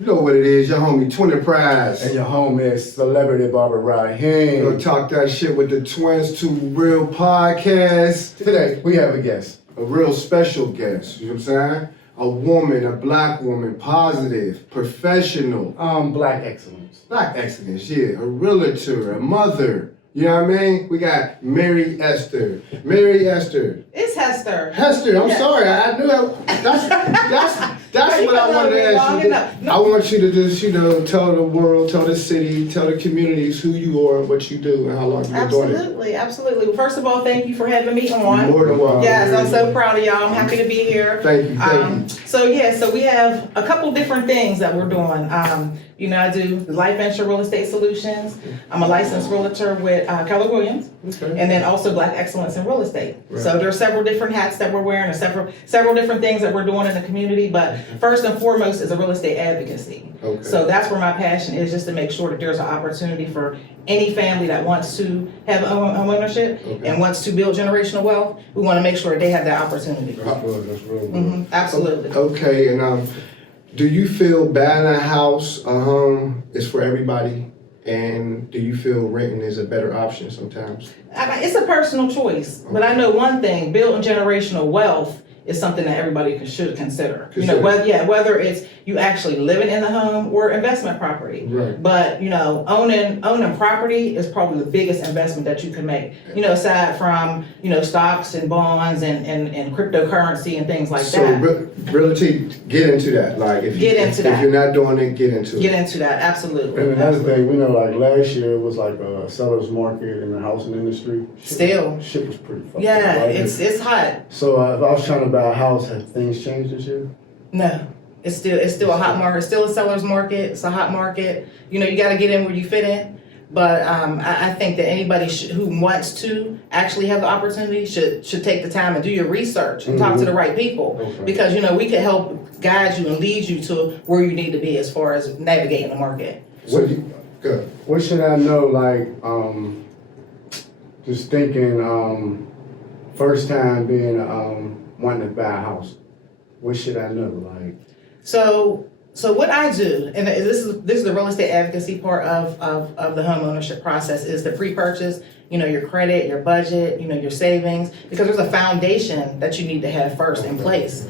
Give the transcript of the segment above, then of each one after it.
You know what it is, your homie Twinz Prize. And your homie is Celebrity Barber Raheem. We'll talk that shit with the Twinz 2 Real Podcast. Today, we have a guest. A real special guest, you know what I'm saying? A woman, a black woman, positive, professional. Black excellence. Black excellence, yeah. A realtor, a mother. You know what I mean? We got Mary Hester. Mary Hester. It's Hester. Hester, I'm sorry. I knew that. That's what I wanted to ask you. I want you to just, tell the world, tell the city, tell the communities who you are, what you do, and how long you've been doing it. Absolutely. Well, first of all, thank you for having me on. You're more than welcome. Yes, I'm so proud of y'all. I'm happy to be here. Thank you. So we have a couple different things that we're doing. I do life insurance real estate solutions. I'm a licensed realtor with Keller Williams, and then also Black Excellence in Real Estate. Right. So there are several different hats that we're wearing, and several different things that we're doing in the community. But first and foremost is a real estate advocacy. Okay. So that's where my passion is, just to make sure that there's an opportunity for any family that wants to have home ownership and wants to build generational wealth. We want to make sure that they have that opportunity. That's real good. Absolutely. Okay, and do you feel buying a house, a home, is for everybody? And do you feel renting is a better option sometimes? It's a personal choice, but I know one thing: building generational wealth is something that everybody should consider. Whether it's you actually living in the home or investment property. Right. But owning property is probably the biggest investment that you can make. Aside from stocks and bonds and cryptocurrency and things like that. So realty, get into that. Like if you're not doing it, get into it. Get into that, absolutely. And another thing, we know like last year it was like a seller's market in the housing industry. Shit was pretty fucking right? It's hot. So if I was trying to buy a house, have things changed this year? No. It's still a hot market. It's still a seller's market. It's a hot market. You got to get in where you fit in. But I think that anybody who wants to actually have the opportunity should take the time and do your research and talk to the right people. Okay. Because we can help guide you and lead you to where you need to be as far as navigating the market. What should I know? Like, just thinking, first time being wanting to buy a house. What should I know? Like. So what I do, and this is the real estate advocacy part of the home ownership process, is the pre-purchase, your credit, your budget, your savings, because there's a foundation that you need to have first in place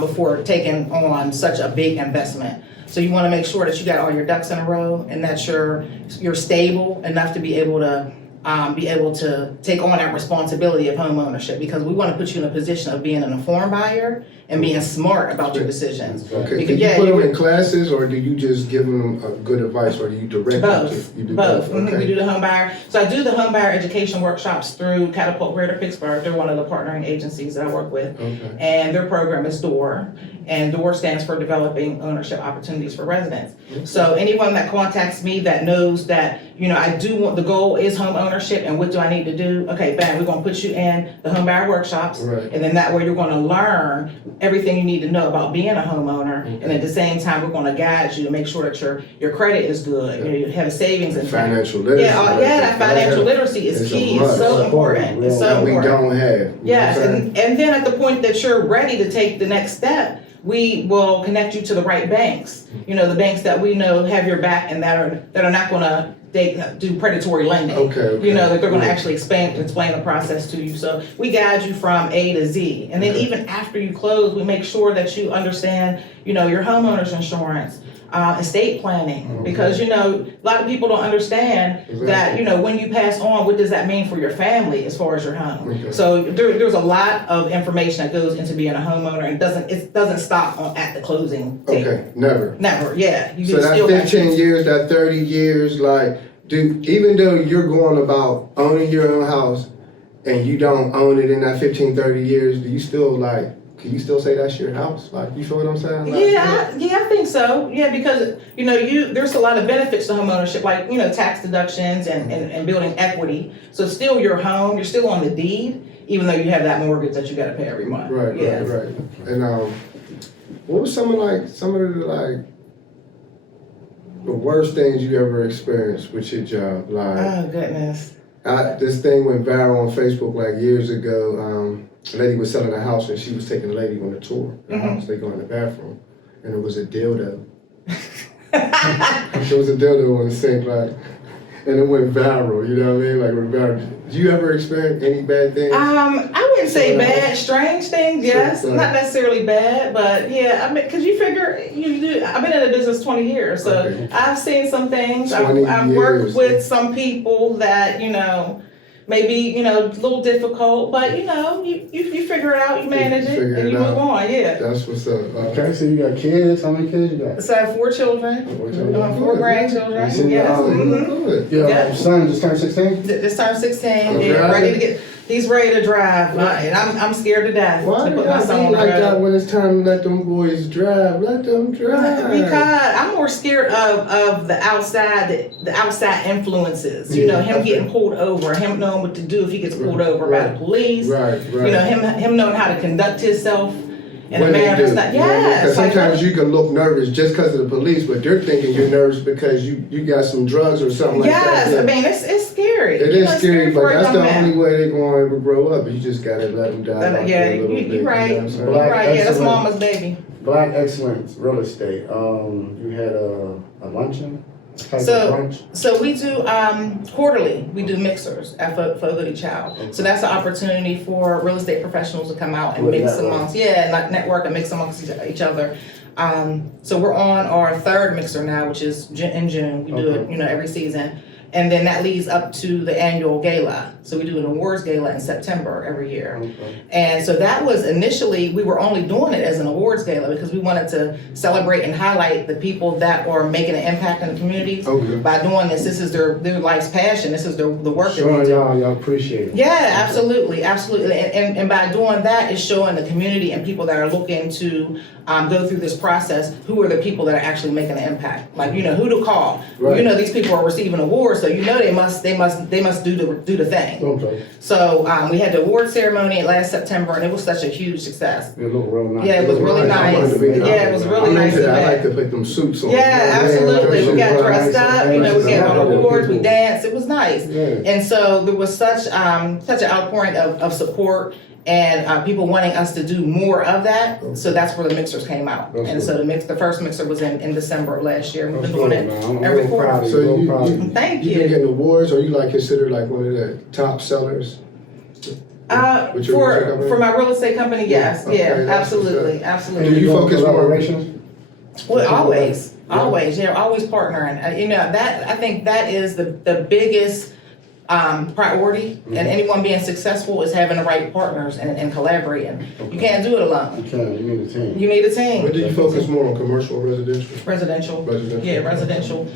before taking on such a big investment. So you want to make sure that you got all your ducks in a row and that you're stable enough to be able to take on that responsibility of home ownership, because we want to put you in a position of being an informed buyer and being smart about your decisions. Okay. Do you put them in classes, or do you just give them a good advice, or do you direct them to? You do both. Okay. We do the home buyer. So I do the home buyer education workshops through Catapult Greater Pittsburgh. They're one of the partnering agencies that I work with. Okay. And their program is DOOR. And DOOR stands for Developing Ownership Opportunities for Residents. Okay. So anyone that contacts me that knows that, I do want, the goal is home ownership, and what do I need to do? Okay, bam, we're going to put you in the home buyer workshops. Right. And then that way you're going to learn everything you need to know about being a homeowner. Okay. And at the same time, we're going to guide you to make sure that your credit is good. You have a savings and financial literacy. That financial literacy is key. It's so important. It's so important. We don't have. Yes, and then at the point that you're ready to take the next step, we will connect you to the right banks. The banks that we know have your back and that are not going to do predatory lending. Okay. That they're going to actually explain the process to you. So we guide you from A to Z. And then even after you close, we make sure that you understand, your homeowner's insurance, estate planning, because a lot of people don't understand that when you pass on, what does that mean for your family as far as your home? Okay. So there's a lot of information that goes into being a homeowner, and it doesn't stop at the closing date. Okay, never. Yeah. So that 15 years, that 30 years, like, even though you're going about owning your own house and you don't own it in that 15, 30 years, do you still can you still say that's your house? Like, you feel what I'm saying? I think so. Yeah, because there's a lot of benefits to home ownership, like tax deductions and building equity. So it's still your home. You're still on the deed, even though you have that mortgage that you got to pay every month. Right. And what was some of the worst things you ever experienced with your job? Like, oh goodness. This thing went viral on Facebook like years ago. A lady was selling a house and she was taking a lady on a tour. The house, they go in the bathroom, and it was a dildo. There was a dildo in the sink, like, and it went viral, you know what I mean? Like, it went viral. Did you ever experience any bad things? I wouldn't say bad, strange things, yes. So, Not necessarily bad, but yeah, I mean, because you figure, I've been in the business 20 years, so Okay. I've seen some things. 20 I've worked years. with some people that, maybe, a little difficult, but, you figure it out, you manage it, Figure and it you out. move on, yeah. That's what's up. Okay, so you got kids? How many kids you got? So I have 4 children, 4 grandchildren, You said, yes. mhm. Good. Your Yeah. son just turned 16? This time 16, Oh, yeah, really? he's ready to drive, and I'm scared to death Why to do put my y'all son be on the like road. that when it's time to let them boys drive? Let them drive. Because I'm more scared of the outside influences. Yeah, Him I getting think- pulled over, him knowing what to do if he gets pulled over by Right. the police. Right, right. Him knowing how to conduct himself in a What they manner that's do, not. you know what I mean? Yes. 'Cause like, sometimes you can look nervous just because of the police, but they're thinking you're nervous because you got some drugs or something like yes, that. I mean it's scary. It You is know, it's scary, but for a that's young the man. only way they're going to ever grow up. You just gotta let them die. Like Yeah, that a little bit, you're right. You know what I'm saying? You're right. Yeah, that's Excellent. mama's baby. Black Excellence Real Estate. You had a luncheon? Type So- of brunch? So we do quarterly. We do mixers at Fogarty Child. So that's an opportunity for real estate professionals to come out and With mix network. amongst, like network and mix amongst each other. So we're on our 3rd mixer now, which is in June. We do Okay. it, every season. And then that leads up to the annual gala. So we do an awards gala in September every year. Okay. And so that was initially, we were only doing it as an awards gala because we wanted to celebrate and highlight the people that are making an impact in the communities. Okay. By doing this is their life's passion. This is the work that they Showing do. y'all appreciate it. Yeah, absolutely. And by doing that, it's showing the community and people that are looking to go through this process, who are the people that are actually making an impact. Like, who to call. Right. These people are receiving awards, so they must do the thing. Okay. So we had the award ceremony last September, and it was such a huge success. It looked real nice. Yeah, it was really I wanted nice. to be there. Yeah, it was really I'm nice into that. I event. like to put them suits on. Yeah, You know what I mean? absolutely. We got Right. dressed up, we got our awards, we danced, it was nice. Yeah. And so there was such an outpouring of support and people wanting us to do more of that. So that's where the mixers came out. That's And so the first mixer was in December of last year. We've been That's doing good, it man. I'm every real quarter. proud of So you. Real you- proud of you. Thank You been you. getting awards, or you like considered like one of the top sellers? With your music company? For my real estate company, yes, Okay, yeah, that's what's absolutely, And absolutely. do you focus more- collaborations? Well, always, Yeah. always partnering. I think that is the biggest priority, and anyone being successful is having the right partners and collaborating. You can't do it You alone. can, you need a team. You need a team. But do you focus more on commercial or residential? Residential. Residential. Yeah, residential.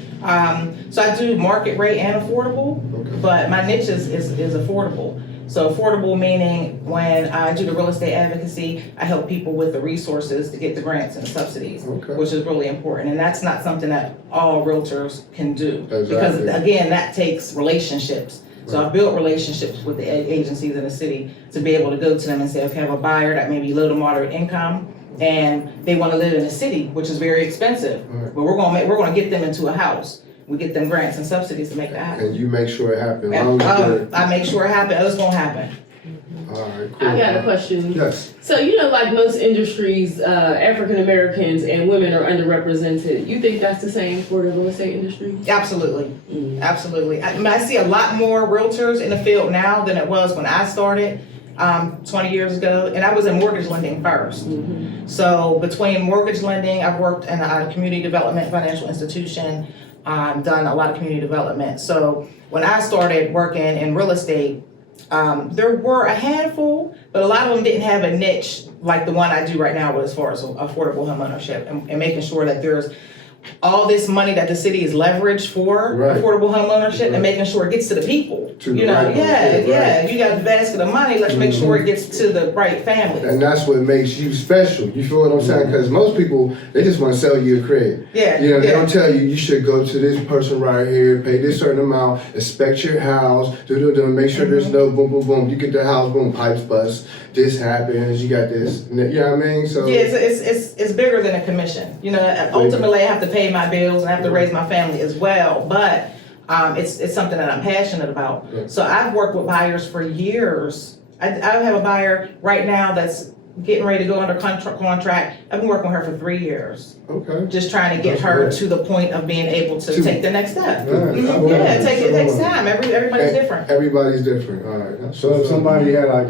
So I do market rate and affordable, Okay. but my niche is affordable. So affordable meaning when I do the real estate advocacy, I help people with the resources to get the grants and subsidies, Okay. which is really important. And that's not something that all realtors can do. Because Exactly. again, that takes relationships. So I've built relationships with the agencies in the city to be able to go to them and say, okay, I have a buyer that may be low to moderate income and they want to live in the city, which is very expensive. Right. But we're gonna get them into a house. We get them grants and subsidies to make that happen. And you make sure it happens. As long as they're- I make sure it happens. It's gonna happen. All right, cool. I got a question. Yes. So, like most industries, African Americans and women are underrepresented. You think that's the same for the real estate industry? Absolutely, Mm. absolutely. I see a lot more realtors in the field now than it was when I started 20 years ago, and I was in mortgage lending first. Mm-hmm. So between mortgage lending, I've worked in a community development financial institution, done a lot of community development. So when I started working in real estate, there were a handful, but a lot of them didn't have a niche like the one I do right now, as far as affordable homeownership and making sure that there's all this money that the city is leveraged for Right. affordable homeownership Right. and making sure it gets to the people. To the right ones, yeah. right. You got a basket of money, let's make sure it gets to the right families. And that's what makes you special. You feel what I'm saying? Because most people, they just want to sell you a crib. Yeah, You know, they yeah. don't tell you should go to this person right here, pay this certain amount, inspect your house, make sure there's no boom, boom, boom. You get the house, boom, pipes bust, this happens, you got this. You know what I mean? So Yeah, it's bigger than a commission. Ultimately I have to pay my bills and I have to raise my family as well, but it's something that I'm passionate about. Yeah. So I've worked with buyers for years. I have a buyer right now that's getting ready to go under contract. I've been working with her for 3 years, Okay. just trying to get That's her great. to the point of being able to To- take the next step. Nice. Yeah, it takes time. Everybody's different. Everybody's different, all right. That's So if what's up. somebody had like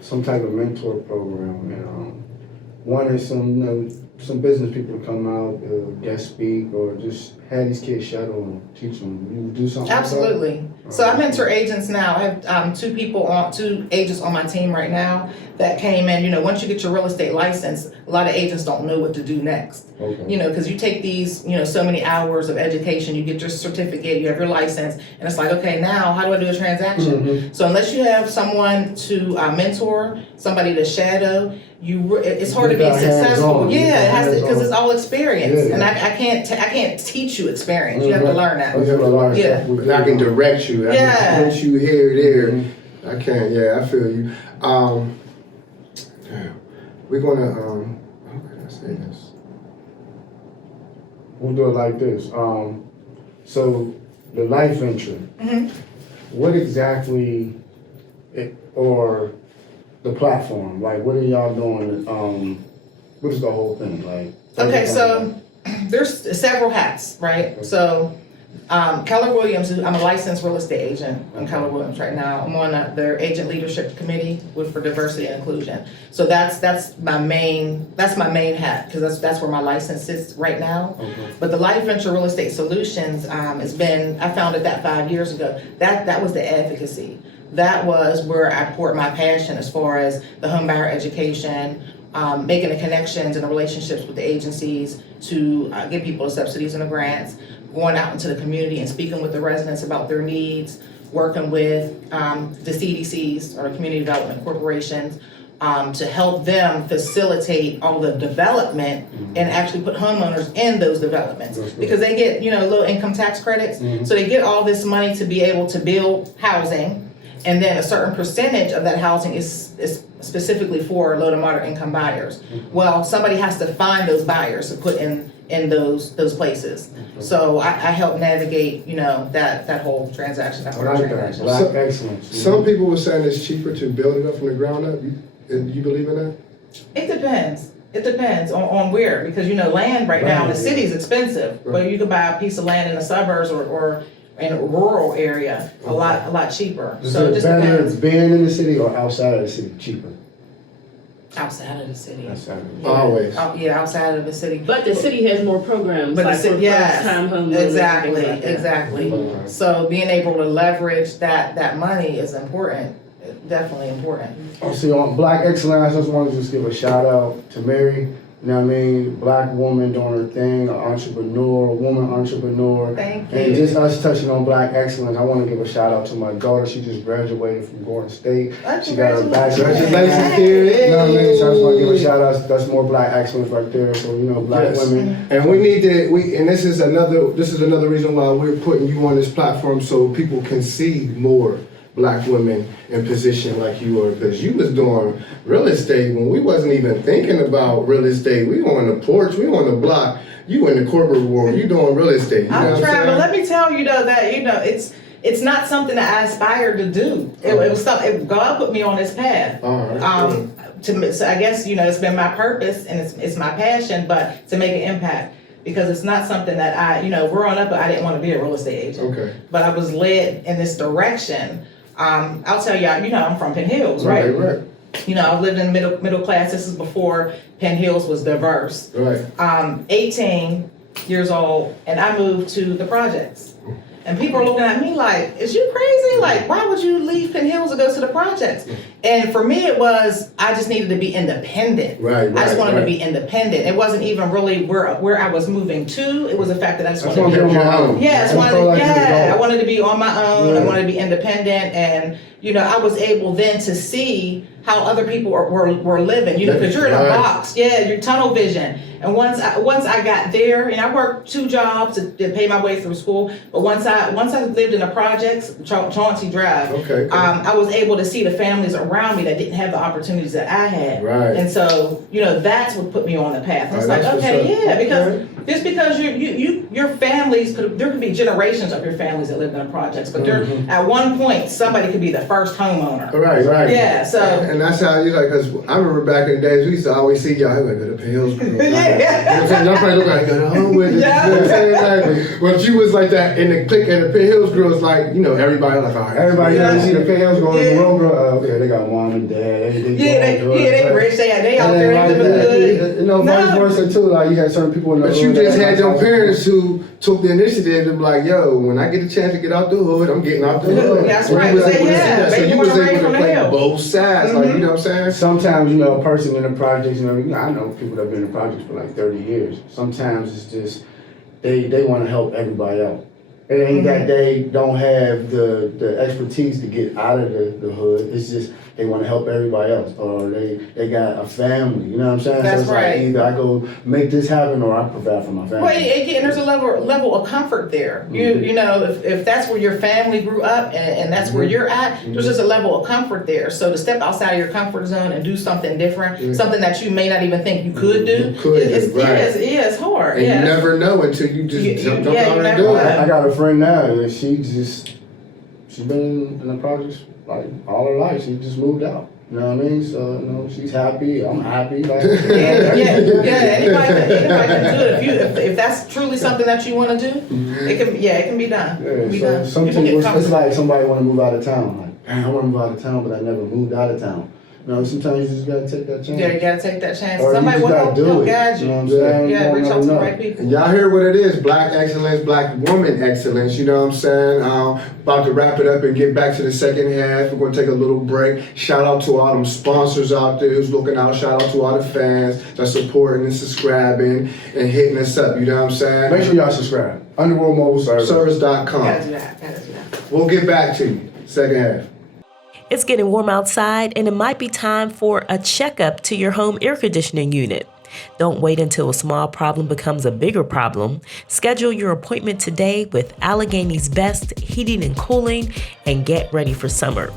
some type of mentor program, and wanted some business people to come out, guest speak, or just have these kids shuttle and teach them, you would do something like that? Absolutely. So I mentor agents now. I have two agents on my team right now that came in. Once you get your real estate license, a lot of agents don't know what to do next. Okay. Because you take these, so many hours of education, you get your certificate, you have your license, and it's like, okay, now how do I do a transaction? Mhm. So unless you have someone to mentor, somebody to shadow, it's hard to be You got successful. hands-on. Yeah, it has to, because Hands-on. it's all experience, Yeah. and I can't teach you experience. You have to learn that. You have to learn Yeah. stuff. And I can direct you. I Yeah. can point you here, there. Mhm. I can't. Yeah, I feel you. Damn. We're gonna. How can I say this? We'll do it like this. So the life venture, Mhm. what exactly, or the platform, like what are y'all doing? What is the whole thing like? Okay, so there's several hats, right? So Keller Williams, I'm a licensed real estate agent on Keller Williams right now. I'm on their agent leadership committee for diversity and inclusion. So that's my main hat, because that's where my license is right now. Okay. But the Life Venture Real Estate Solutions I founded that 5 years ago. That was the advocacy. That was where I poured my passion as far as the home buyer education, making the connections and the relationships with the agencies to get people the subsidies and the grants, going out into the community and speaking with the residents about their needs, working with the CDCs or the Community Development Corporations to help them facilitate all the development and actually put homeowners in those developments. That's good. Because they get, low income tax credits. So they get all this money to be able to build housing. And then a certain percentage of that housing is specifically for low to moderate income buyers. Well, somebody has to find those buyers to put in those places. So I help navigate, that whole transaction. I like that. Black So- excellence. Some people were saying it's cheaper to build it up from the ground up. You believe in that? It depends. It depends on where, because land right now in the Right. city is expensive. Right. But you could buy a piece of land in the suburbs or in a rural area a lot cheaper. Is So it it just better depends. being in the city or outside of the city? Cheaper. Outside of the city. Outside of the Yeah. Always. Yeah, outside of the city. But the city has more programs, But like the city, for yes, first-time homeowners. exactly, and things like that. exactly. Okay. So being able to leverage that money is important, definitely important. Oh, see, on Black Excellence, I just want to just give a shout out to Mary. You know what I mean? Black woman doing her thing, an entrepreneur, a woman entrepreneur. Thank you. And just us touching on Black Excellence, I want to give a shout out to my daughter. She just graduated from Gordon State. She got her bachelor's. Congratulations, You kid. know what I mean? So I just want to give a shout out. That's more Black Excellence right there. So, Black Yes. women. And we need to, and this is another reason why we're putting you on this platform so people can see more Black women in position like you are, because you was doing real estate when we wasn't even thinking about real estate. We on the porch, we on the block. You in the corporate world, you doing real estate. You know I'm what trying, but I'm let me tell you though that it's not something that I aspired to do. It was something God put me on this path. All right. So I guess it's been my purpose and it's my passion, but to make an impact. Because it's not something that growing up, I didn't want to be a real estate agent. Okay. But I was led in this direction. I'll tell y'all, I'm from Penn Hills, right? Right. I've lived in middle class. This is before Penn Hills was diverse. Right. 18 years old, and I moved to the projects. And people are looking at me like, is you crazy? Like, why would you leave Penn Hills to go to the projects? And for me, it was, I just needed to be independent. Right. I just wanted right. to be independent. It wasn't even really where I was moving to. It was the fact that I just That's wanted to what be I'm doing my own. Yes, I feel like I it's wanted to be on my own. Yeah. I wanted to be independent, and I was able then to see how other people were living. Because you're in a Right. box. Yeah, you're tunnel vision. And once I got there, and I worked 2 jobs to pay my way through school. But once I lived in the projects, Chauncey Drive, Okay. I was able to see the families around me that didn't have the opportunities that I had. Right. And so, that's what put me on the path. It's Right, like, that's what's okay, up. yeah, because Okay. just because your families there could be generations of your families that lived in the projects, but there Mhm. at one point somebody could be the first homeowner. Right. Yeah, so. And that's how you like, because I remember back in the days, we used to always see y'all, like, go to Hills Grove. You know what I'm saying? Y'all probably look like, go to home with it. Yeah. You know what I'm saying? Like, when you was like that in the clique at the Penn Hills Grove, it's like, you know, everybody like, all right. Everybody, Yeah. you see the Pales going to the road, okay, they got mom and dad. They rich, they out there like living good. You know, vice versa too. Like you had certain people in the But hood you just that had like your parents who took the initiative to be like, yo, when I get a chance to get out the hood, I'm getting out the hood. That's So right. you was Say, able to see yeah, that. So baby you was wanna rain able from to the play hill. both sides, like, you know what I'm saying? Sometimes, you know, a person in the projects, you know, I know people that have been in projects for like 30 years. Sometimes it's just, they want to help everybody out. It ain't that they don't have the expertise to get out of the hood. It's just they want to help everybody else, or they got a family. You know what I'm saying? That's so it's right. like either I go make this happen or I provide for my family. Well, again, there's a level of comfort there. You know, if that's where your family grew up and that's where you're at, there's just a level of comfort there. So to step outside of your comfort zone and do something different, something that you may not even think you could do, it's hard. And you never know until you just jump out and do it. I got a friend now, and she's been in the projects like all her life. She just moved out. You know what I mean? So you know, she's happy. I'm happy. Like, Anybody can do it if that's truly something that you want to do. It can be done. Yeah, It can be so done. some People people, get it's comfortable. like somebody want to move out of town. Like, I want to move out of town, but I never moved out of town. You know, sometimes you just gotta take that chance. Yeah, you gotta take that chance. Or Somebody you will just help gotta do it. guide you. You know what I'm saying? Yeah, You reach don't out to the know. right people. And y'all hear what it is, black excellence, black woman excellence, you know what I'm saying? About to wrap it up and get back to the second half. We're gonna take a little break. Shout out to all them sponsors out there who's looking out. Shout out to all the fans that's supporting and subscribing and hitting us up, you know what I'm saying? Make sure y'all subscribe. Underworld Mobile Service. Gotta Service.com. do that. We'll get back to you, second half. It's getting warm outside, and it might be time for a checkup to your home air conditioning unit. Don't wait until a small problem becomes a bigger problem. Schedule your appointment today with Allegheny's Best Heating and Cooling and get ready for summer.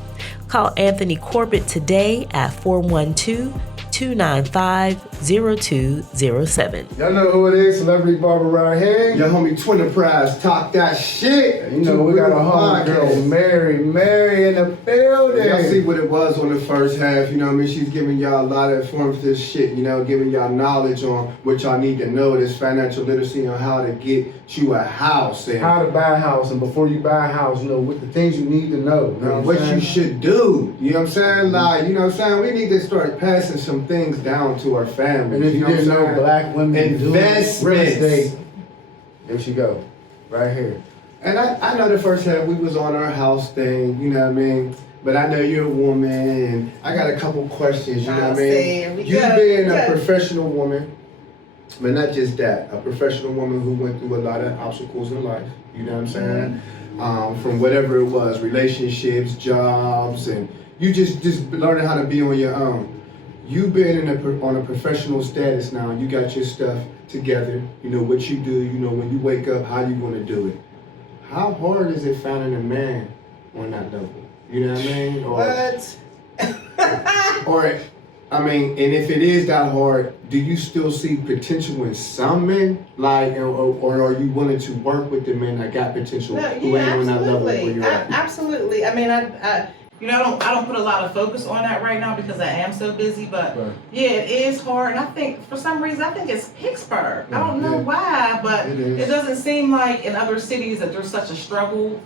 Call Anthony Corbett today at 412-295-0207. Y'all know who it is, Celebrity Barber right here. Your homie Twinz Prize, talk that shit. You know, we got a homegirl, Mary in the building. Y'all see what it was on the first half, you know what I mean? She's giving y'all a lot of informative shit, you know, giving y'all knowledge on what y'all need to know, this financial literacy on how to get you a house and How to buy a house, and before you buy a house, you know, what the things you need to know. You know what I'm you saying? should do. You know what I'm saying? Like, you know what I'm saying? We need to start passing some things down to our families. And if you know what didn't I'm know, saying? black women do real Investments. estate. There she go, right here. And I know the first half we was on our house thing, you know what I mean? But I know you're a woman, and I got a couple questions, you know what I mean? You being a professional woman, but not just that, a professional woman who went through a lot of obstacles in life, you know what I'm saying? From whatever it was, relationships, jobs, and you just learning how to be on your own. You being on a professional status now, you got your stuff together, you know what you do, you know when you wake up, how you gonna do it. How hard is it finding a man on that level? You know what I mean? Or, I mean, and if it is that hard, do you still see potential in some men? Like, or are you willing to work with the men that got potential who ain't on that level where you're at? Absolutely. I mean, I don't put a lot of focus on that right now because I am so busy, but yeah, it is hard. And I think for some reason, I think it's Pittsburgh. I don't know why, but it doesn't seem like in other cities that there's such a struggle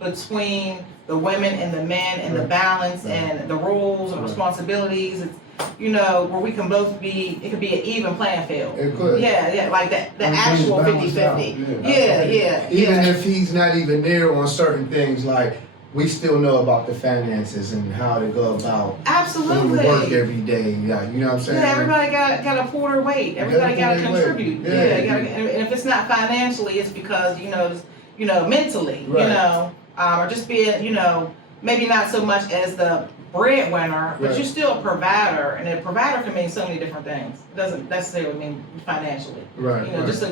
between the women and the men and the balance and the roles and responsibilities. It's, you know, where we can both be, it could be an even playing field. It could. Yeah, like that, the actual 50-50. Yeah. Even if he's not even there on certain things, like, we still know about the finances and how to go about Absolutely. going to work every day. Yeah, you know what I'm saying? Yeah, everybody got to pull their weight. Everybody got to contribute. And if it's not financially, it's because you know, mentally, you know, or just being, you know, maybe not so much as the breadwinner, but you're still a provider, and a provider can mean so many different things. It doesn't necessarily mean financially. Right. You know, just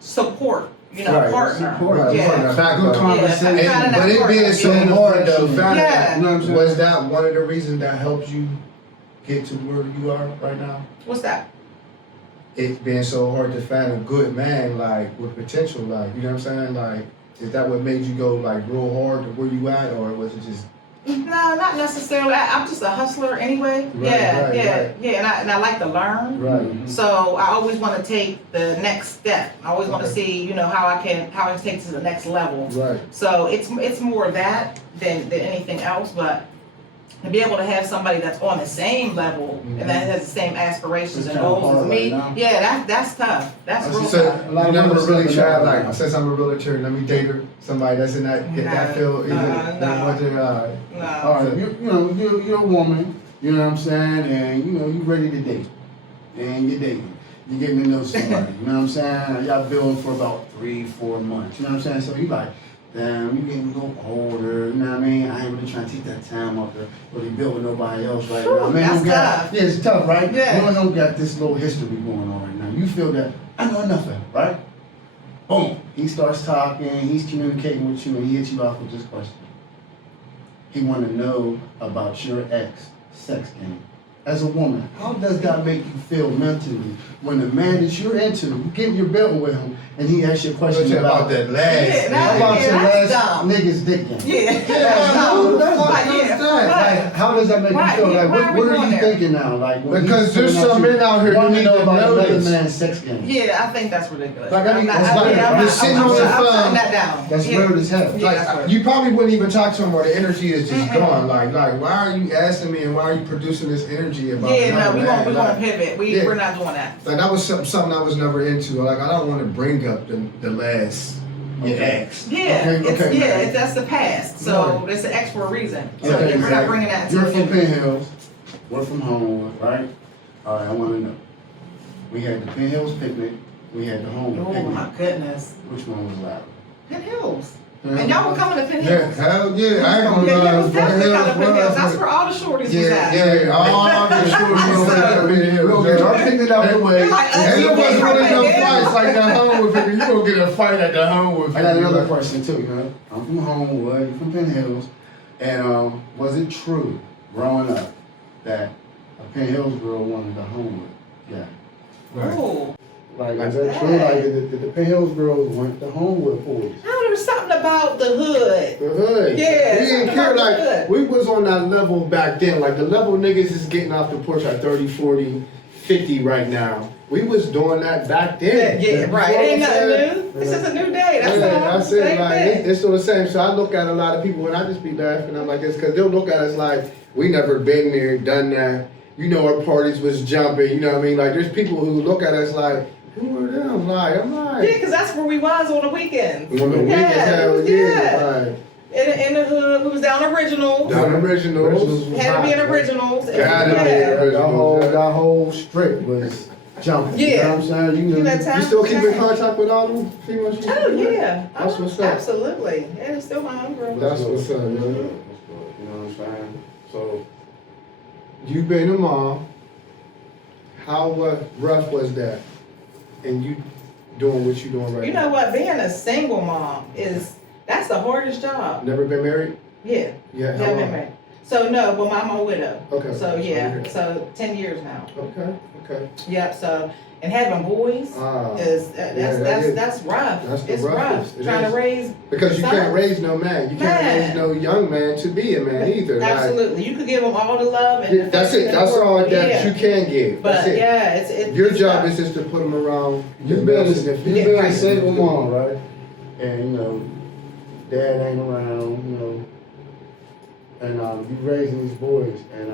support. You know, partner. Yeah. Good conversation. But it being so hard though, You know what I'm saying? was that one of the reasons that helped you get to where you are right now? What's that? It's being so hard to find a good man, like, with potential, like, you know what I'm saying? Like, is that what made you go, like, real hard to where you at, or was it just No, not necessarily. I'm just a hustler anyway. Right, Yeah, right, yeah, right. yeah. And I like to learn. Right. So I always want to take the next step. I always want to Okay. see, how I can take this to the next level. Right. So it's more that than anything else, but to be able to have somebody that's on the same level and that has the same aspirations It's and kinda goals as hard me, right now. yeah, that's tough. That's real So tough. A lot you of never women really say tried, that. like, since I'm a realtor, let me date her, somebody that's in that, get that field, either, no. what they, No. All right, you're a woman, you know what I'm saying, and you ready to date, and you're dating, you're getting to know somebody, you know what I'm saying. Y'all building for about 3-4 months, you know what I'm saying. So you like, damn, you getting a little older, you know what I mean. I ain't really trying to take that time up to really build with nobody else right now. Man, That's don't got, tough. yeah, it's tough, right? Yeah. You don't got this little history going on right now. You feel that I know enough of him, right? Boom, he starts talking, he's communicating with you, and he hits you off with this question. He want to know about your ex sex game. As a woman, how does that make you feel mentally when the man that you're into, you getting your belt with him, and he asks you a question about that last. Yeah, how about Yeah, your that's last dumb. nigga's dick game? Yeah, Yeah, that's who dumb. the fuck Like, does yeah, that? right. Like, how does that make Right, you feel? yeah, Like, why are we what are going you there? thinking now? Like, when Because he's there's coming at some you, men out here wanting who to need know to about know another this. man's sex game. Yeah, I think that's ridiculous. Like, I mean, I'm it's not- like I'm you're not- sitting I'm on not- your I'm phone. shutting that down. That's Yeah. weird as hell. Yeah, that's Like, weird. you probably wouldn't even talk to him, or the energy is just gone. Like, why are you asking me, and why are you producing this energy about Yeah, no, another we man? won't Like, pivot. Yeah. We're not doing that. Like, that was something I was never into. Like, I don't want to bring up the last your ex. Yeah, Okay, that's the past. So it's an X for a reason. So Okay, yeah, we're not bringing that to You're the from future. Penn Hills, we're from Homewood, right? All right, I want to know. We had the Penn Hills picnic, we had the Homewood Oh picnic. my goodness. Which one was louder? Penn Hills. And y'all were coming to Penn Yeah, Hills. hell yeah. I ain't gonna Yeah, lie. you was definitely Penn coming to Penn Hills. was- That's where all the shorties was Yeah, at. yeah. All the shorties over there. I picked it out the way. Like, And there was really no Yeah. fights like that Homewood picnic. You gonna get a fight at the Homewood I picnic. got another question too, you know. I'm from Homewood, you're from Penn Hills, and was it true growing up that a Penn Hills girl wanted a Homewood guy? Oh. Like, is that true? Like, did the Penn Hills girls want the Homewood boys? No, there was something about the hood. The hood. Yeah, We didn't something care. about the Like, hood. we was on that level back then. Like, the level niggas is getting off the porch at 30, 40, 50 right now. We was doing that back then. Yeah, right. It ain't nothing new. It's just a new day. That's Yeah, all. that's it. Same Like, thing. it's still the same. So I look at a lot of people and I just be laughing. I'm like this because they'll look at us like we never been there, done that. You know, our parties was jumping. You know what I mean? Like, there's people who look at us like, who are them? Like, I'm like, Yeah, because that's where we was on the weekends. on the weekends, hell yeah. Like, In the hood, we was down originals. down originals. Had to be in originals. Gotta be Yeah. originals. That whole strip was jumping. You know Yeah. what I'm saying? You had time You still to keep in change. contact with all them females? you Oh with? yeah. That's what's up. Absolutely. Yeah, it's still my homegirl. That's what's up, Mhm. yo. You know what I'm saying? So, You been a mom. How rough was that? And you doing what you doing right You now? know what? Being a single mom that's the hardest job. Never been married? Yeah. Yeah. How Yeah, long? been married. So no, but I'm a widow. Okay. So yeah, Okay. so 10 years now. Okay. Yep. So and having boys Ah. is that is- that's rough. that's the It's rough roughest. It trying is. to raise. Because you Son. can't raise no man. You can't Man. raise no young man to be a man either. Like, Absolutely. You could give them all the love and that's affection it. in the That's all world. that Yeah. you can give. But That's it. yeah, it's Your it's job tough. is just to put them around your you've been male a significant single mom, right? And, you know, dad ain't around, you know, and you raising these boys, and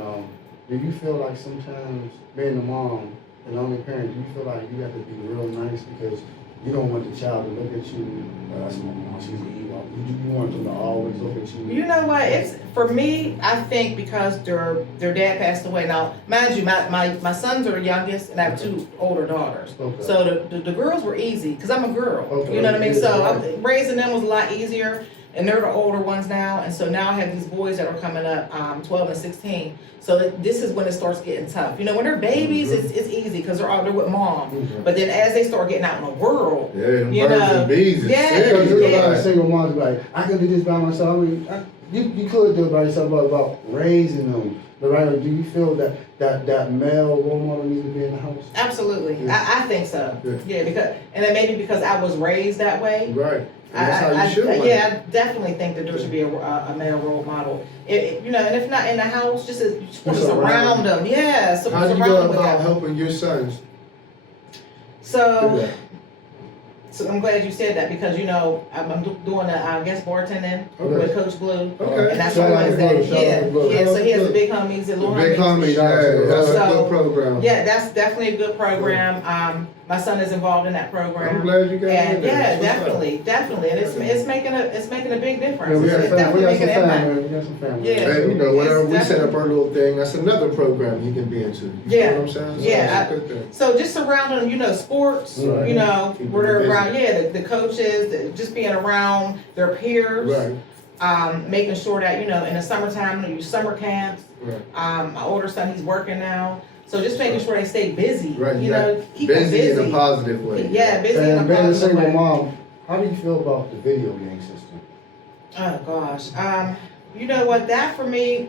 do you feel like sometimes being a mom, an only parent, do you feel like you have to be real nice because you don't want the child to look at you, that's my mom, she's an evil. You want them to always look at you. You know what? It's for me. I think because their dad passed away. Now, mind you, my sons are the youngest, and I have 2 older daughters. Okay. So the girls were easy because I'm a girl. Okay. You know what I mean? So Yeah. raising them was a lot easier, and they're the older ones now. And so now I have these boys that are coming up, 12 and 16. So this is when it starts getting tough. You know, when they're babies, it's easy because they're with mom. Mhm. But then as they start getting out in the world, Yeah, them you birds know, and bees is yeah, serious. Because there's a yeah. lot of single moms like, I can do this by myself. I mean, you could do it by yourself, but about raising them, right? Or do you feel that male role model needs to be in the house? Absolutely, Yeah. I think so. Yeah. Yeah, because and then maybe because I was raised that way. Right. And that's how you should learn. Yeah, I definitely think that there should be a male role model. You know, and if not in the house, just surround them. Yeah, so How do you surround go them with about that. helping your sons do So, that? so I'm glad you said that because you know I'm doing a guest bartending Okay. with Coach Blue, Okay. and that's Shout on out to Wednesday. Blue, shout out Yeah, to Blue. yeah. So he has Good. the big homies and The little big homies. homie, Shout out to yeah, them. that's a So, good program. Yeah, that's definitely a good program. My son is involved in that program. I'm glad you got And in there. yeah, That's what's up. definitely, and it's making a big difference. Yeah, we got It's some definitely making an impact. family. We got some family. Yeah. And you know, whenever we It's set up our little thing, that's another program you can be into. You Yeah. know what I'm saying? So Yeah, that's a good thing. So just surrounding them, you know, sports, Right. you know, Keep where they're them busy. around, yeah, the coaches, just being around their peers. Right. Making sure that, you know, in the summertime, they use summer camps. Right. My older son, he's working now. So just making sure they stay busy, Right. you know, keep them busy in a busy. positive way. Yeah, busy in And a being a positive single way. mom, how do you feel about the video game system? Oh gosh, you know what? That for me,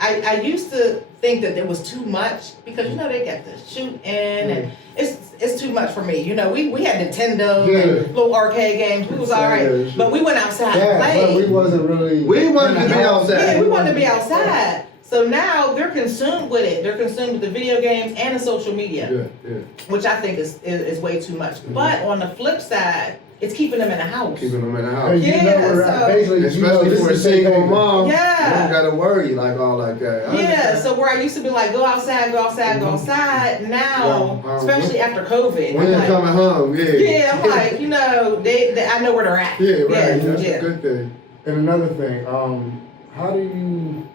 I used to think that there was too much because you know they got the shooting and it's too much for me. You know, we had Nintendo and little arcade games. We was all right, but we went outside and Yeah, but we played. wasn't really. We wanted to be outside. Yeah, we wanted to be outside. So now they're consumed with it. They're consumed with the video games and the social media, Yeah. which I think is way too much. But on the flip side, it's keeping them in the house. Keeping them in the Hey, house. you know Yeah, we're so- basically, you know, Especially this for a is single takeover. mom. Yeah. You don't gotta worry like all like that. I Yeah, understand. so where I used to be like, go outside, go outside, go outside, now, Yeah, especially after COVID, When I'm they're like, coming home, yeah. yeah, I'm like, you know, they I know where they're at. Yeah, right. Yeah, That's yeah. a good thing. And another thing, how do you,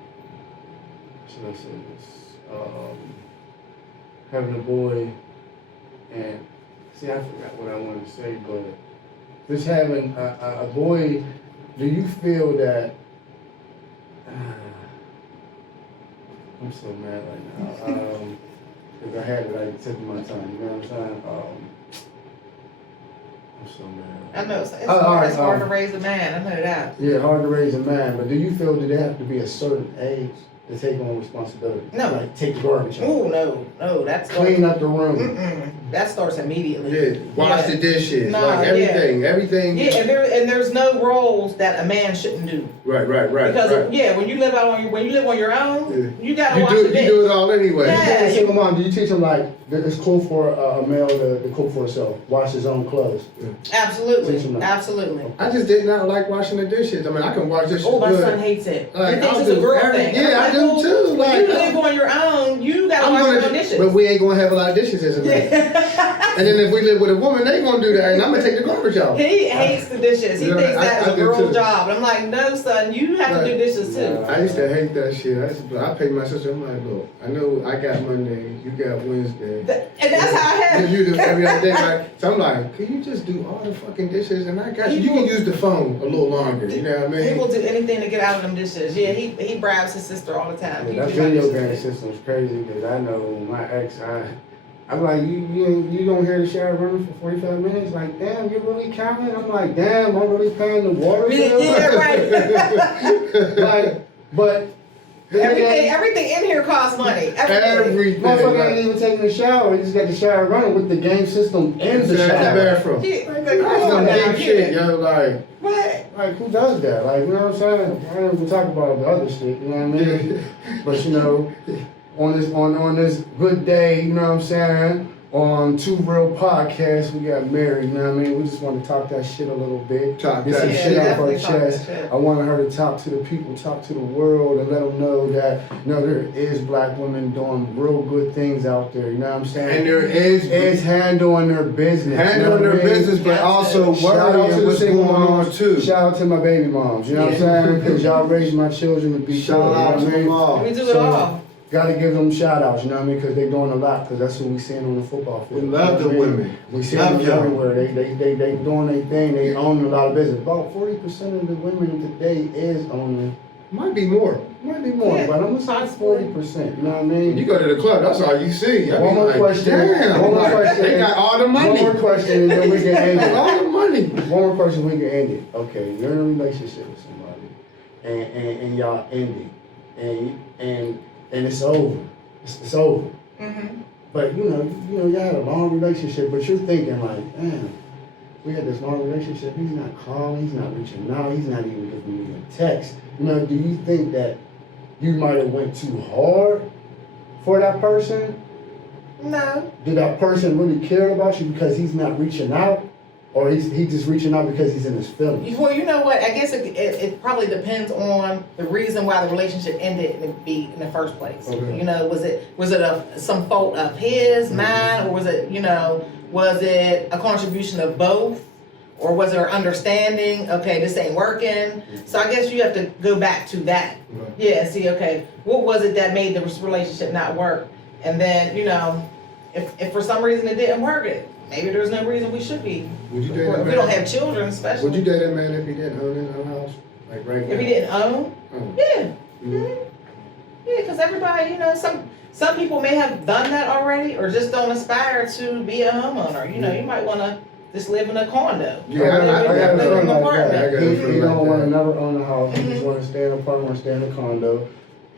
should I say this? Having a boy, and see, I forgot what I wanted to say, but just having a boy, do you feel that? I'm so mad right now. Because I had it, I took my time. You know what I'm saying? I'm so mad. I know, it's all hard, right, it's hard to raise a man, I know that. Yeah, hard to raise a man, but do you feel that they have to be a certain age to take on responsibility? No. Like take the garbage out, Oh, no, that's. clean up the room. That starts immediately. Yeah, wash Yeah. the dishes, Nah, like everything. Yeah, and there's no roles that a man shouldn't do. Right. Because, right. yeah, when you live on your own, you gotta watch the You dish. do it all anyway. Yeah. As a single mom, do you teach them like that it's cool for a male to cook for himself, wash his own clothes? Teach him Absolutely, that. absolutely. I just did not like washing the dishes. I mean, I can wash dishes Oh, my good. son hates it. Like, He thinks I'll it's a do girl every- thing. yeah, I'm I like, do well, too. When Like, you live on your own, you gotta I'm wash your own gonna, dishes. but we ain't gonna have a lot of dishes as a man. And then if we live with a woman, they gonna do that, and I'm gonna take the garbage out. He hates the dishes. He Yeah, thinks that is I a do girl's too. job. I'm like, no, son, you have to do dishes too. I used to hate that shit. I paid my sister. I'm like, look, I know I got Monday, you got Wednesday. And that's how I have. You do every other day, right? So I'm like, can you just do all the fucking dishes? And I got you. You can use the phone a little longer. You know what I He mean? will do anything to get out of them dishes. Yeah, he bribes his sister all the time. Yeah, You that do my video dishes. game system's crazy because I know my ex, I'm like, you don't hear the shower running for 45 minutes? Like, damn, you really counting? I'm like, damn, I'm really paying the water bill? Yeah, right. Like, but Everything in here costs money. Everything. motherfucker ain't Everything. even taking a shower. He just got the shower running with the game system in the Inside the shower. bathroom. Yeah, like, That's come some on now, deep shit, yeah. yo. Like, What? Like, who does that? Like, you know what I'm saying? I don't even talk about the other shit, you know what I mean? But, you know, on this good day, you know what I'm saying? On Two Real Podcasts, we got Mary, you know what I mean? We just want to talk that shit a little bit. Talk Get that some shit. shit off our definitely talk that chest. shit. I wanted her to talk to the people, talk to the world, and let them know that, you know, there is black women doing real good things out there, you know what I'm saying? and there is handling their business. handling their business, but also Shout out to worrying the what's single going on moms. too. Shout out to my baby moms, you know what I'm saying? Because y'all raised my children to be Shout good, out to you know what I them mean? all. We do it So, all. Gotta give them shout outs, you know what I mean? Because they're doing a lot, because that's what we seeing on the football field. We love the You know what I mean? women. We see Love them y'all. everywhere. They doing their thing. They own a lot of business. About 40% of the women today is owning. Might be more. Might be more, Yeah. but I'm gonna say 40%. You know what I mean? You go to the club, that's all you see. I One be more like, question. damn, One more like, question. they got all the money. One more question, and then we can end it. all the money. One more question, we can end it. Okay, you're in a relationship with somebody, and y'all end it, and it's over. It's over. Mm-hmm. But you know, y'all had a long relationship, but you're thinking like, damn, we had this long relationship. He's not calling. He's not reaching out. He's not even giving me a text. You know, do you think that you might have went too hard for that person? No. Did that person really care about you because he's not reaching out, or he's just reaching out because he's in his feelings? Well, you know what? I guess it probably depends on the reason why the relationship ended in the first place. Okay. You know, was it some fault of his, mine, or was it a contribution of both? Or was there understanding, okay, this ain't working? So I guess you have to go back to that. Right. Yeah, see, okay, what was it that made the relationship not work? And then, you know, if for some reason it didn't work, maybe there's no reason we should be. Would you date If that we man? don't have children, especially. Would you date that man if he didn't own his own house? Like right now? If he didn't own? Yeah. Mhm. Yeah, because everybody, you know, some people may have done that already or just don't aspire to be a homeowner. You know, you might want to just live in a condo. Yeah, Or I got live a in friend an like apartment. that. I got a He friend like don't want that. to never own a house. He just want to stay in an apartment, stay in a condo.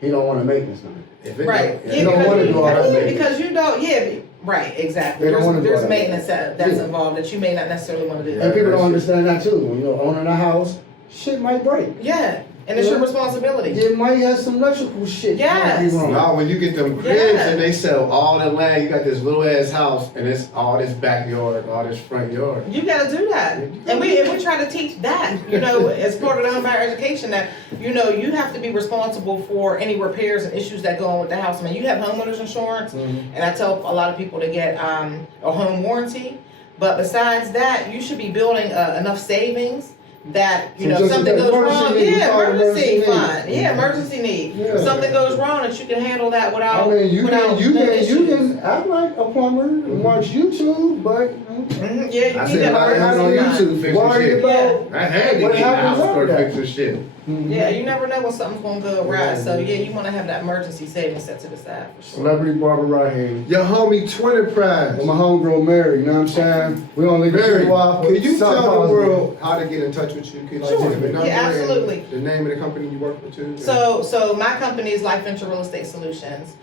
He don't want to maintenance nothing. If it Right. don't- You don't wanna do all that yeah, maintenance. because you don't. Yeah. Right. Exactly. They don't wanna do all There's that. maintenance that's Yeah. involved that you may not necessarily want to do. And people don't that's- understand that too. When you're owning a house, shit might break. Yeah, and it's your Yeah. responsibility. You might have some electrical shit. Yes. might be wrong. No, when you get them cribs Yeah. and they sell all the land, you got this little ass house and it's all this backyard, all this front yard. You got to do that, and we try to teach that, you know, as part of the home buyer education, that you know you have to be responsible for any repairs and issues that go on with the house. I mean, you have homeowners insurance, and I tell a lot of people to get a home warranty. But besides that, you should be building enough savings that you So know just something that goes emergency wrong. need, we Yeah, call it emergency emergency fund. need. Yeah, emergency need. Yeah. If something goes wrong, that you can handle that without. I mean, you without can no issues. act like a plumber and watch YouTube, but Mhm, yeah, you I need said that I on emergency fund. YouTube fixing worry shit. about I had to what get the happens house after for that. fixing shit. Yeah, you never know when something's gonna go right. So yeah, you want to have that emergency savings set to the side for sure. Celebrity barber right here. Your homie Twinz prize. With my homegirl Mary, you know what I'm saying? We gonna leave Mary, it a while for can you something tell the positive. world how to get in touch with you? Can you Sure. give a number Yeah, and absolutely. The name of the company you work for too? So my company is Life Venture Real Estate Solutions.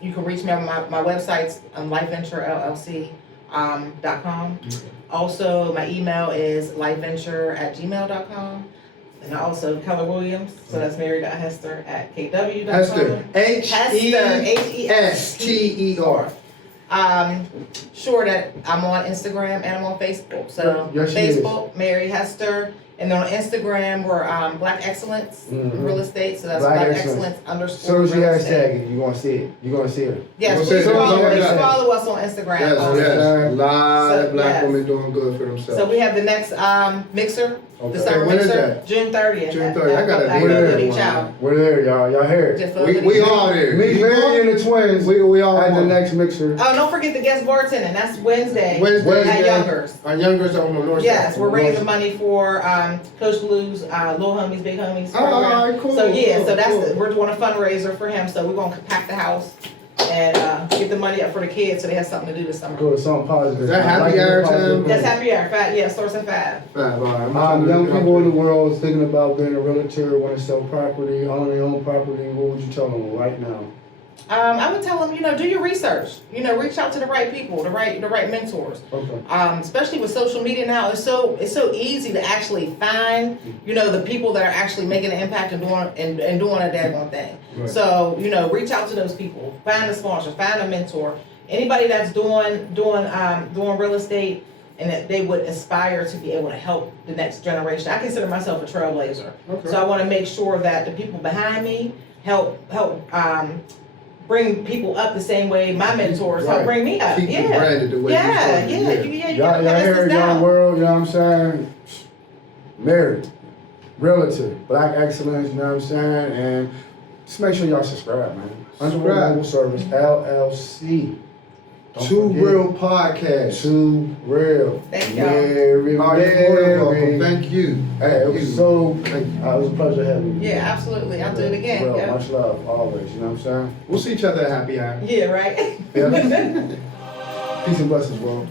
You can reach me on my website's lifeventurellc.com. Also, my email is lifeventure@gmail.com. And also Keller Williams, so that's Mary.Hester@kw.com. Hester. H-E-S-T-E-R. Hester. Sure that I'm on Instagram and I'm on Facebook. So Yes, she is. Facebook, Mary Hester, and then on Instagram we're Black Excellence Mhm. Real Estate. So that's Black Black Excellence. Excellence As soon as you _real estate. hashtag it, you gonna see it. You gonna see it. Yes, We'll please say follow, something please like that. follow us on Instagram. Yes, also. yes. A lot So, of black yes. women doing good for themselves. So we have the next mixer, Okay. the summer When is mixer, that? June 30th. June 30th. I gotta at be there. Goody Chow. We're there, y'all. Y'all heard it. Just for we Goody Chow. all there. Meet You Mary going? and the twins We all at the going. next mixer. Oh, don't forget the guest bartending. That's Wednesday Wednesday at Youngers. Our youngers on the north Yes, side. we're raising money for Coach Blue's Little Homies, Big Homies Oh, program. all right, cool, So yeah, cool, so that's cool. we're doing a fundraiser for him. So we're gonna pack the house and get the money up for the kids so they have something to do this summer. Good, something positive. Is that I like happy to hour hear positive time? That's things. happy hour. Yeah, starts at 5. Five, all right. I'm trying to Young look people in out the world is thinking about being a realtor, want to sell property, own their own property. What would you tell them right now? I would tell them, do your research. Reach out to the right people, the right mentors. Okay. Especially with social media now, it's so easy to actually find, the people that are actually making an impact and doing a daggone thing. Right. So, reach out to those people, find a sponsor, find a mentor, anybody that's doing real estate, and that they would aspire to be able to help the next generation. I consider myself a trailblazer, Okay. so I want to make sure that the people behind me help bring people up the same way my mentors help Right. bring me up. Keep Yeah. it branded the way Yeah, you yeah, supposed to, you Y'all gotta pass hear this it, young down. world, you know what I'm saying? Married, realtor, Black Excellence, you know what I'm saying? And just make sure y'all subscribe, man. Underwood Subscribe. Mobile Service, LLC. Don't Two forget. Real Podcast. Too real. Thank y'all. Very, Oh, you're more than welcome. very. Thank you. Hey, it was so, Thank you. it was a pleasure having you. Yeah, absolutely. I'll do it again. Well, Yeah. much love, always, you know what I'm saying? We'll see each other at happy hour. Yeah, right. Yeah. Peace and blessings, bro.